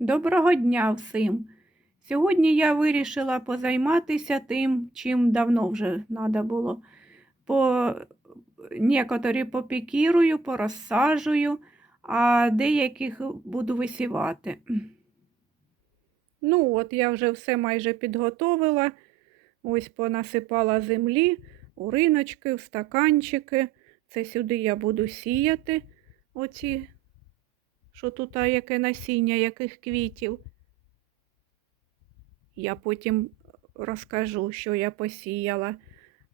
Доброго дня всім! Сьогодні я вирішила позайматися тим, чим давно вже треба було. По... Некоторі попікірую, порозсаджую, а деяких буду висівати. Ну, от я вже все майже підготовила. Ось понасипала землі, у риночки, в стаканчики. Це сюди я буду сіяти оці що тут а яке насіння, яких квітів. Я потім розкажу, що я посіяла.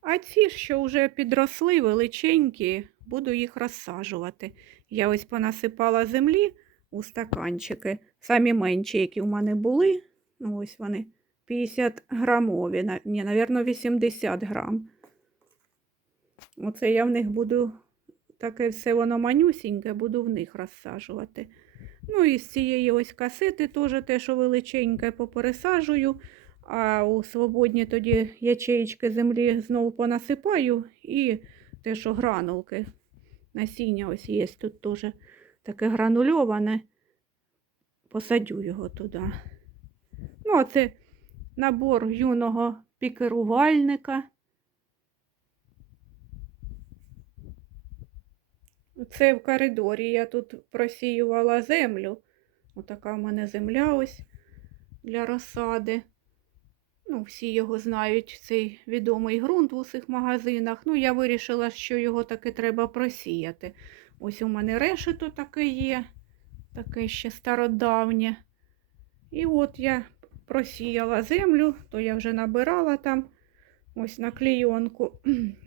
А ці, що вже підросли величенькі, буду їх розсаджувати. Я ось понасипала землі у стаканчики, самі менші, які в мене були. Ну, ось вони 50 грамові, ні, навірно, 80 грам. Оце я в них буду таке все воно манюсіньке, буду в них розсаджувати. Ну і з цієї ось касети теж те, що величеньке, попересаджую, а у свободні тоді ячеїчки землі знову понасипаю і те, що гранулки. Насіння ось є тут теж таке гранульоване. Посадю його туди. Ну, а це набор юного пікерувальника. Це в коридорі я тут просіювала землю. Отака в мене земля ось для розсади. Ну, всі його знають, цей відомий ґрунт в усіх магазинах. Ну, я вирішила, що його таки треба просіяти. Ось у мене решето таке є, таке ще стародавнє. І от я просіяла землю, то я вже набирала там ось на клійонку.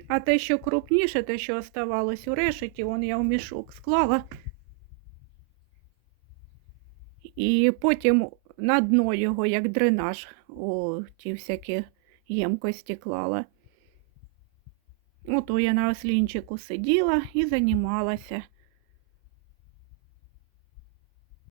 А те, що крупніше, те, що оставалось у решеті, вон я в мішок склала. І потім на дно його, як дренаж, о, ті всякі ємкості клала. Ото я на ослінчику сиділа і займалася.